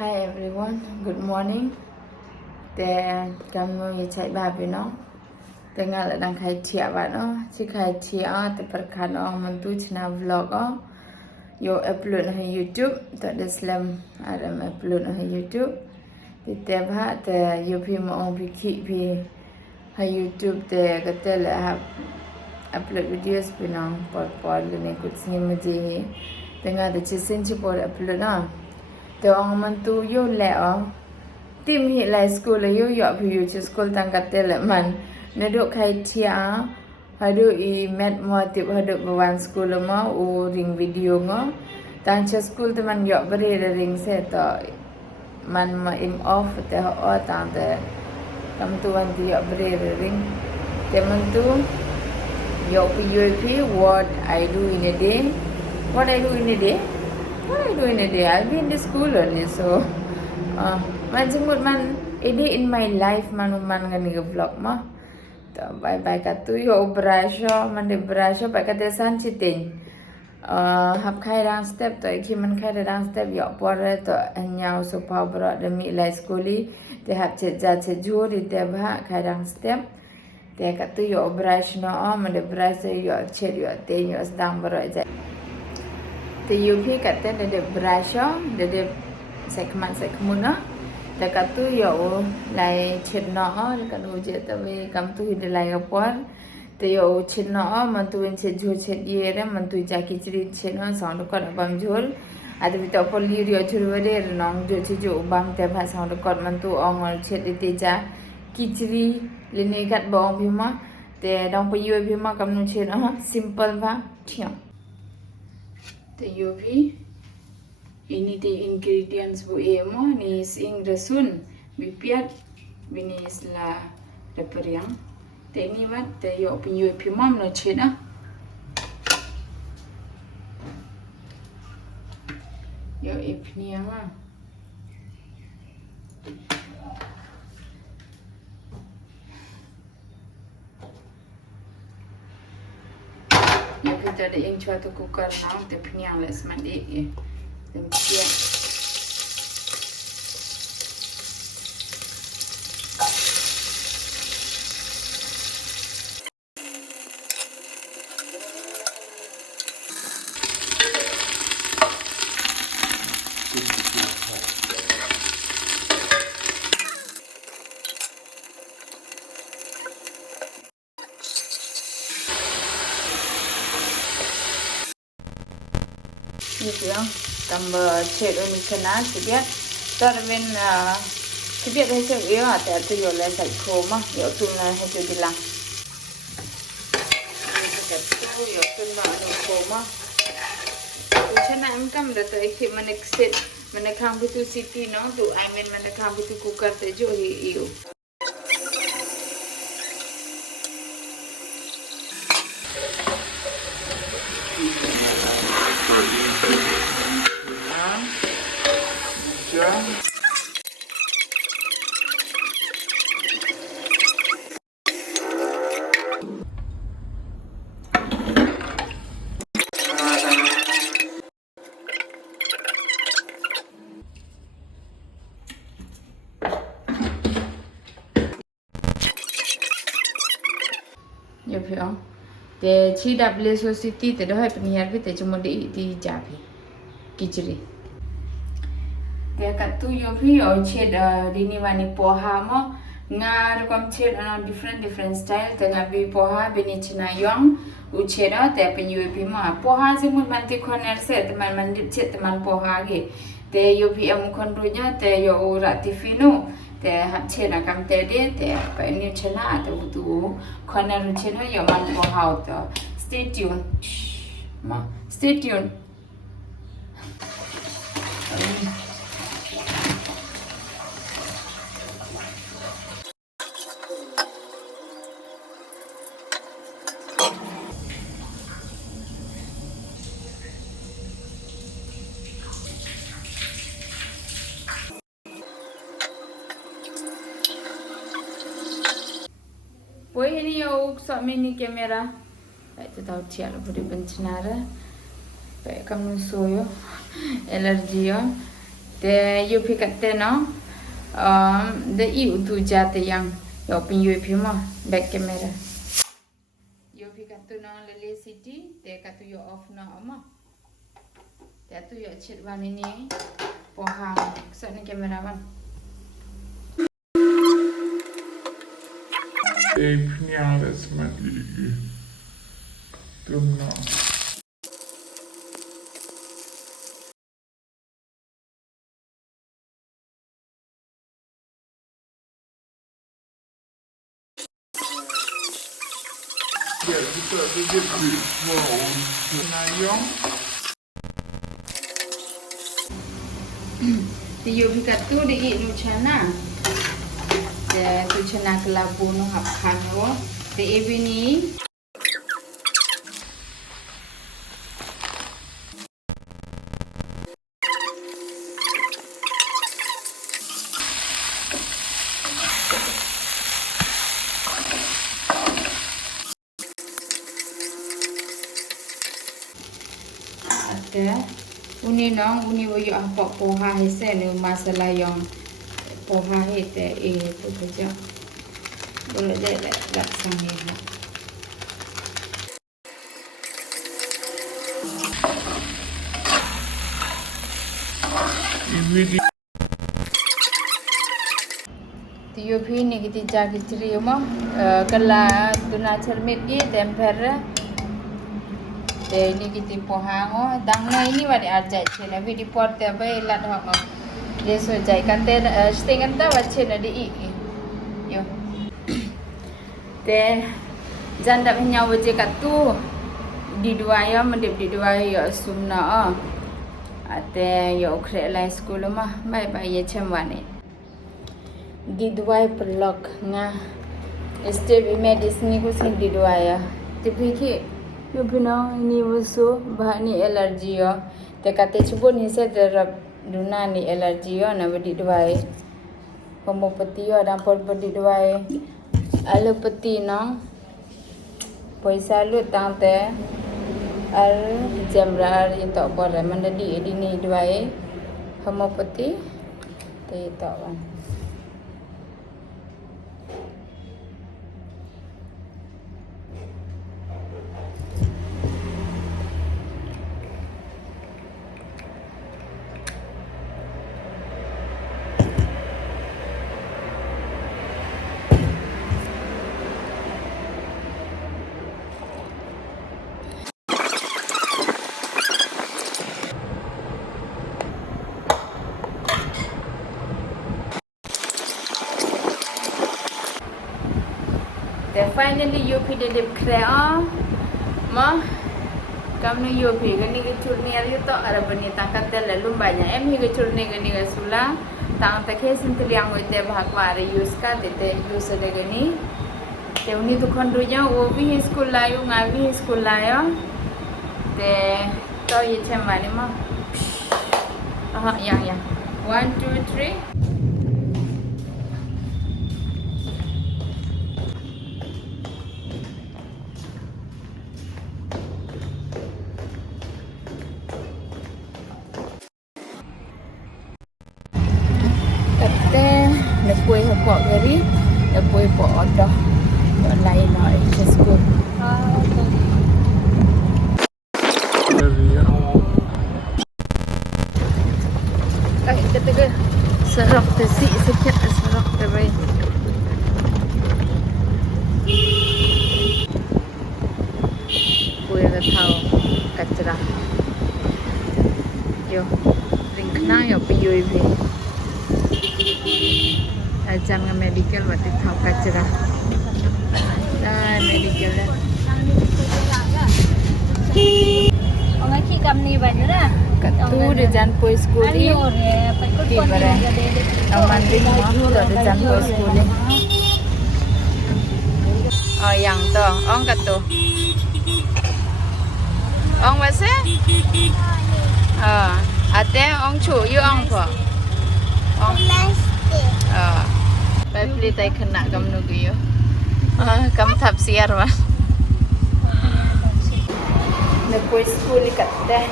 Hi everyone, good morning. Then kamu cek babi no. Tengah ladang kai tiap no. Si kai tiap terperkan orang mentu cina vlog Yo upload on YouTube. Tak ada slam ada upload on YouTube. Di tiap hak te yo pi mau pi ha YouTube te kata lah upload videos pinang por ni kut sini mesti tengah ada cisen por upload no. Te orang mentu yo le tim hi lai school yo yo pi yo school tang kata le man neduk kai tia hadu I met motif hadu bawan school ma u ring video ngo tang cha school te man yo beri ring se to man ma im off te ho tang te kam tu wan ti yo beri ring te man tu yo pi what I do in a day What I do in a day? I'll be in the school only. So, man semut man ini in my life man ngani ke vlog mah. Bye katu yo brush man de brush bye kata san chiting. Hap khai dang step to iki man khai dang step yo por to anyau so pa bro de mi lai skoli te hap chet ja chet ju di te ba khai dang step. Te katu yo brush no man de brush yo chet yo te yo sedang bro ja. Te yupi kata ada brush ada segmen ta katu yo lai chet no kan uje tapi kam tu hide lai apor te yo chet no man tu chet jo chet ye re man tu ja ki chri chet no sound ko bam jol ada bita pol li yo churware nong jo che jo bam te bha sound ko man tu ongol chet te ja ki chri lini kat bong bima te dong pu yo bima kam nu chet no simple ba thiam te yupi ini the ingredients bu emo ni sing rasun bipiat binis la reperiang te ni wat te yo pinyo pimam no chena yo ipnia ma yo kita ada yang cuat tu kukar now te pnia les mandi ye demikian gitu ya tambah chet ni kena sebiat terben sebiat hasil yo ate atu yo le sai kho ma yo tu na hasil dilang yo tu na kho ma chana am kam da to ikhi mane set mane kham bitu city no tu I mean mane kham bitu cooker te jo hi yo yo pyo te chi double society te do hai pniar pe te chumo di ja phi kichri te katu yo phi o chet dini wani poha mo ngar kom chet different style te ngabi poha bini china yong u chet te pen yo phi ma poha se mun man ti corner se te man chet te man poha ge te yo phi am kon ru nya te yo ra ti finu te hap chena kam te de te pa ni chena te butu corner chena yo man po how to stay tuned ma stay tuned Poi ini yo sok mini kamera. Baik tu tahu tiap lu boleh bencenara. Baik kamu so yo. Alergi yo. Te you pick up te no. The you tu jate yang yo pin you pima back camera. You pick up tu no lele city te katu yo off no ama. Te tu yo chet wan ini pohang sana kamera wan. Geniales Magie. Dumna. Ja, kita ada dia mau nayong. Thì dù khi cả tu đi ít nu chana, để tu chana cái lá bùn nó hấp khăn rồi, thì em ní. Ada, uni nong uni wayu apa poha hese ni masalah yang poha hete tu kerja. Boleh deh dak sangi ha. Tiyo phi ni kita jaga ciri mah kala tuna cermit ni tempera. Ini kita pohang oh, dangne ini wadi arjai cina, video porte apa ilat hong. Dia so jai kan te setengah ta wacce na di i. Yo. Te janda hanya waje katu di dua ya mendip di dua ya sumna ate yo kre lai school mah bye bye ye chemwane. Di dua perlok nga step medicine ko sing di dua ya. Tipiki you know ini wusu bah ni allergy yo te kate chubun ni se derap duna ni allergy yo na bedi dwai homopati yo dan por bedi dwai allopathy no poisa lu tang te al jamra ar to por mandadi di ni dwai homopati te to wan. Then finally you put the clear ma kamu you put gani ke churni ari to ara bani tangkat tel lalu banyak em hi ke churni gani ke sula tang ta ke sintil yang hoite bhagwa are use ka dete use de gani te uni to khondu ja wo bhi school layo nga bhi school layo te to ye chemani ma yang 1 2 3 Kuih pok gari, kuih pok odah, lain lah, just good. Kita tega serok tesi sikit serok terbaik. Kuih tahu kacera. Yo, ringkna yo piyui bi. Jangan medical waktu tahu kacera. Dan medical dah. Orang cik kam ni banyak dah. Kat tu dia jangan poi school ni. Di mana? Aman di mana? Dia jangan poi school ni. Oh yang tu, orang kat tu. Orang mana? Ate orang cu, you orang apa? Orang. Baik beli tay kena kamu nunggu yo. Kamu tap siar mah. Nak pergi sekolah kat dah.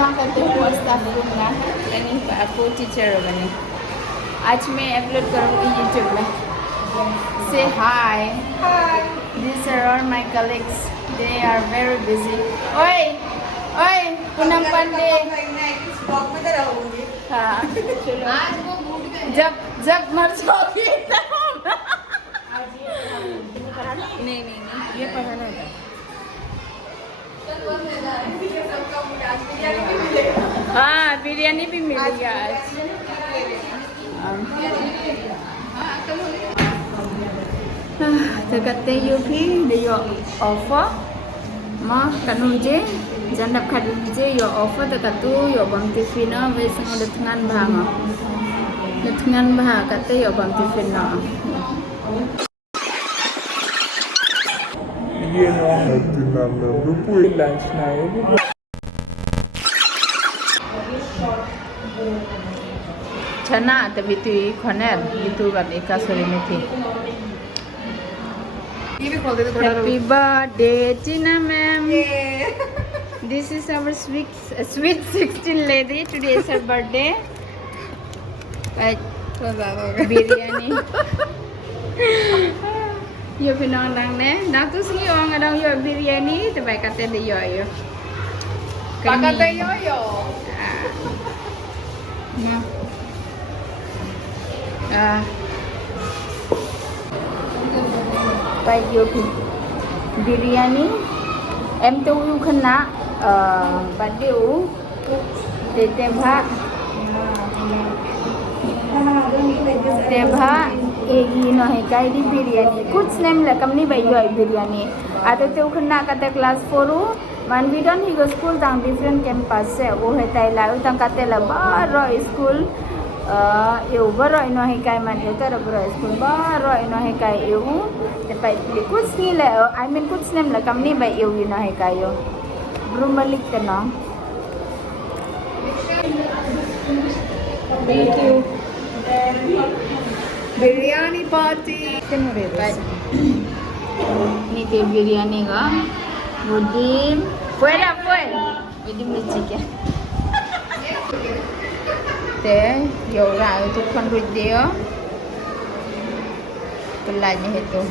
น้องकहते हैं staff room ना यानी आपको टीचर बने आज मैं अपलोड करूँगी यूट्यूब में say hi these are all my colleagues they are very busy oi oi Poonam पांडे हाँ चलो जब मर्जी नहीं ये पढ़ाना है हाँ बिरयानी भी मिलेगी आज terkata you pi the your offer ma kanu je jandap khadu je your offer terkatu your bang tiffin na we sang de tngan bang de tngan bah kata your bang tiffin na ये नॉन होती ना मैं पूरी लंच ना है chana tapi tu khonel itu kan eka sore methi happy birthday Tina ma'am this is our sweet 16 lady today is her birthday biryani yo pinang dang ne na tu singi orang adang yo biryani tebai kata de yo kata yo nah Baik yopi biryani em tu yu khana badiu tetebha egi no hai kai di biryani kuch name la kamni bai yo biryani ate tu khana kata class 4 man we don't he go school tang different campus se wo hai tai la tang kata la ro school yêu baro ino hai kai man yêu tara baro school baro ino hai kai yêu tepai pilih kuch ni la I mean kuch name la kamni bai yêu ino hai kai yo brumalik tano thank you biryani party ni dia biryani ga budim fuera budim chicken te dầu rau tu con ruột dia pelanya itu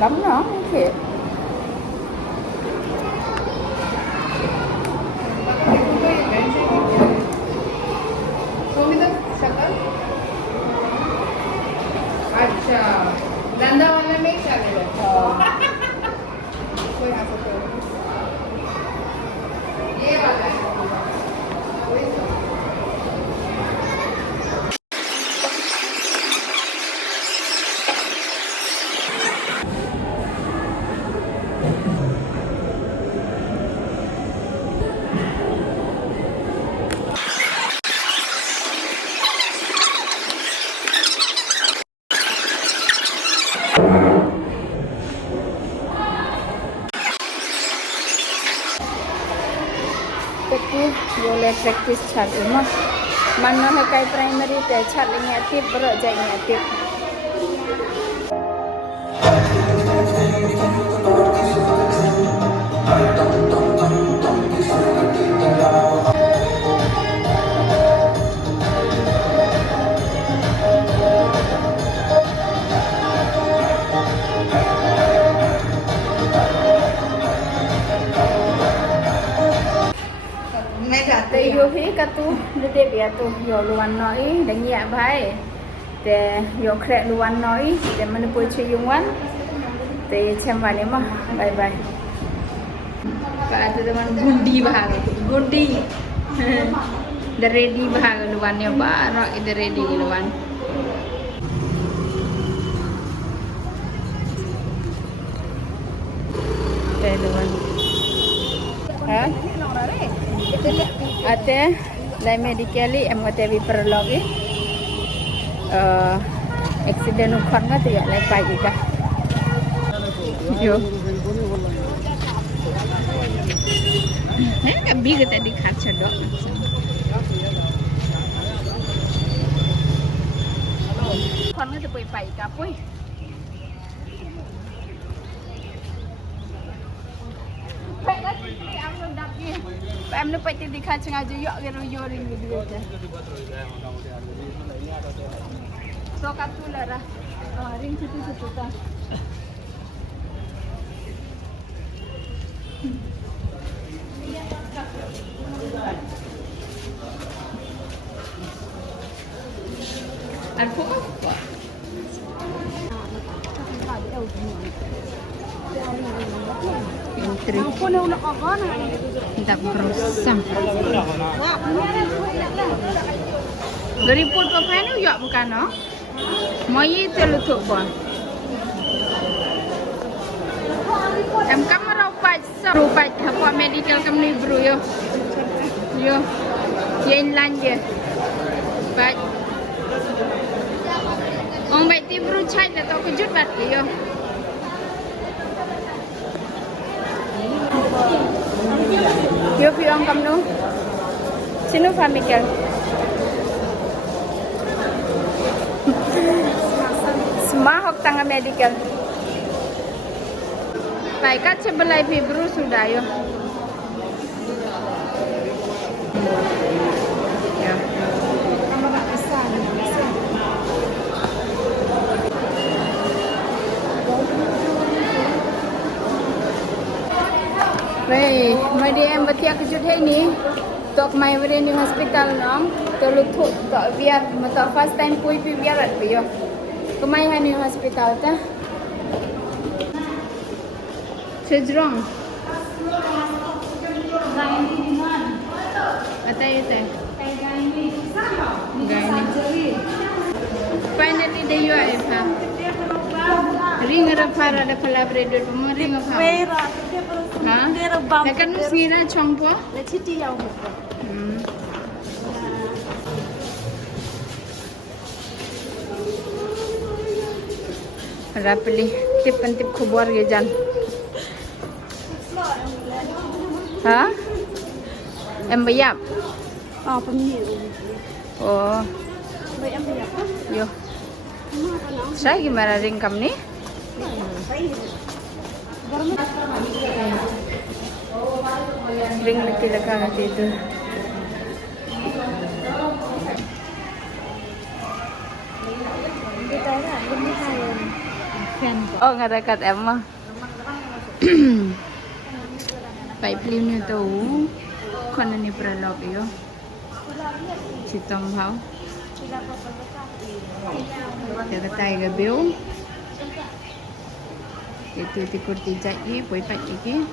lắm nó thiệt अच्छा गंदा वाला में चलेगा कोई आ सकता है ये वाला है boleh practice chat rumah mana hakai primary te chat lagi aktif berat jadi aktif te yo hi katu de dia tu yo luan noi dang ya bhai te yo kre luan noi te man po che yungwan te chamba ne ma bye bye ka tu teman gundi bahag gundi the ready bahag luan ne ba ro the ready luan te luan ha ate lai medically em kata vi perlogi accident ukhan ga tu ya lai pai ka yo kabhi ga tadi khat chado ukhan ga tu pai ka poi Em nó phải đi khai chừng aja yuk kira yo ring video aja. So kartu lara. Ring situ ta. Ada apa? Intri. Tak berusaha. Geriput apa ni? Ya bukan no? Mai terlutuk pun. Em kamera rupai apa medical company bro yo. Yo. Yen lanje. Baik. Ông baik ti bro chai dah tahu kejut bat yo. Yo bilang kamu, sini familiar. Semua hok tangga medical. Baiklah sebelai fibru sudah yo. Ya. Baik, mai dia em bertiak kejut hari ni. Tok mai beri di hospital nong, terlutuk tak biar, mata first time pui biar at biar. Kemai hari ni hospital ta. Sejrong. Apa itu? Gaini. Finally dia yo apa? Ring apa ada collaborator pun ring apa? Ha? Lekan musngira chongpo? Lechiti yang Rapli tip kubur ke jan. Ha? Em bayar? Oh, pemilih. Oh. Bayar apa? Yo. Saya gimana ring kamu ni? Ring lagi dekat itu. Oh, nggak dekat emma. Baik pelihnya tu, kon ni peralok yo. Citong hau. Dia kata iga biu. Itu tikur tijak ni, boleh pat lagi.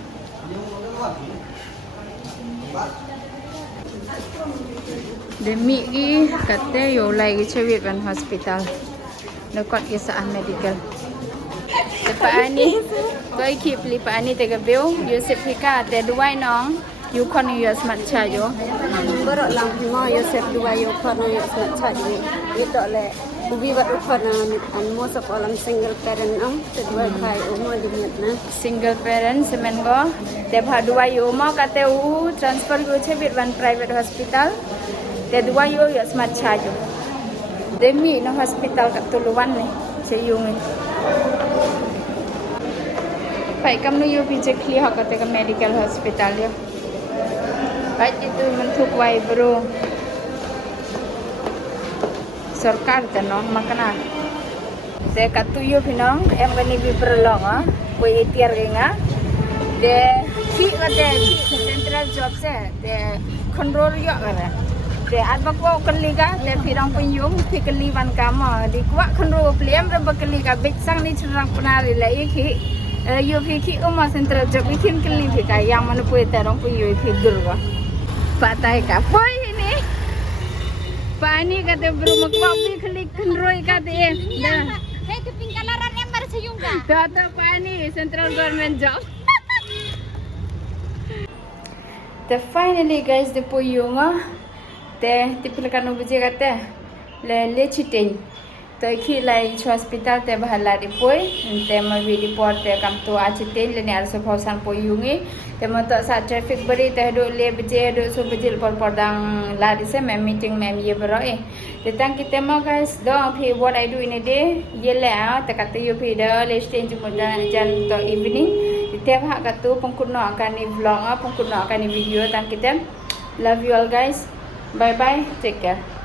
Demi ni kata yo lagi cewek ban hospital. Nakot kisah medical. Lepas ni, kau ikut lepas ni tega biu, you sertifikat ada dua nong, you kon you smart charge yo. Berok lang mo yo set dua yo kon yo smart charge ni. Itu le ubi buat kon an most of all single parent ang sedua kai umur duit na. Single parent semen ko, tebha dua yo mau kata transfer go cewek ban private hospital. Te dua yo smart charge yo. Demi no hospital kat Tuluan ni, sayung ni. Baik kamu yo pergi clear kata ke medical hospital yo. Baik itu mentuk wai bro. Sarkar janong makana. De katu yo pinong, em bani bi perlong ah, koi tiar genga. De ki kata ki central job se, de control yo kata. De adbak wo kali ka, de pirang penyum pi kali wan kama. Di kuat control plem re bakali ka big sang ni curang penari la iki. Yo pi ki umma central job ikin kali pi ka yang mana pui terong pui yo pi durga. Patai ka poi ini. Pani kata berumak wabi kali control kata eh. Hei kepingkalaran yang baru sayung ka. Tata pani central government job. The finally guys the puyunga te tipilkan ubuji kata le chiteng Tôi khi lại cho hospital te bahala di poi te ma vi di port te kam tu achitin le ni arso pausan po yungi te ma to sa traffic bari te do le beje do so bejil por dang la di se mem meeting mem ye bro te tang kita ma guys do phi what I do in a day ye la te kata you phi da le stage mo jan to evening te ha katu pungkun no akan ni vlog pungkun no akan ni video tang kita love you all guys bye bye take care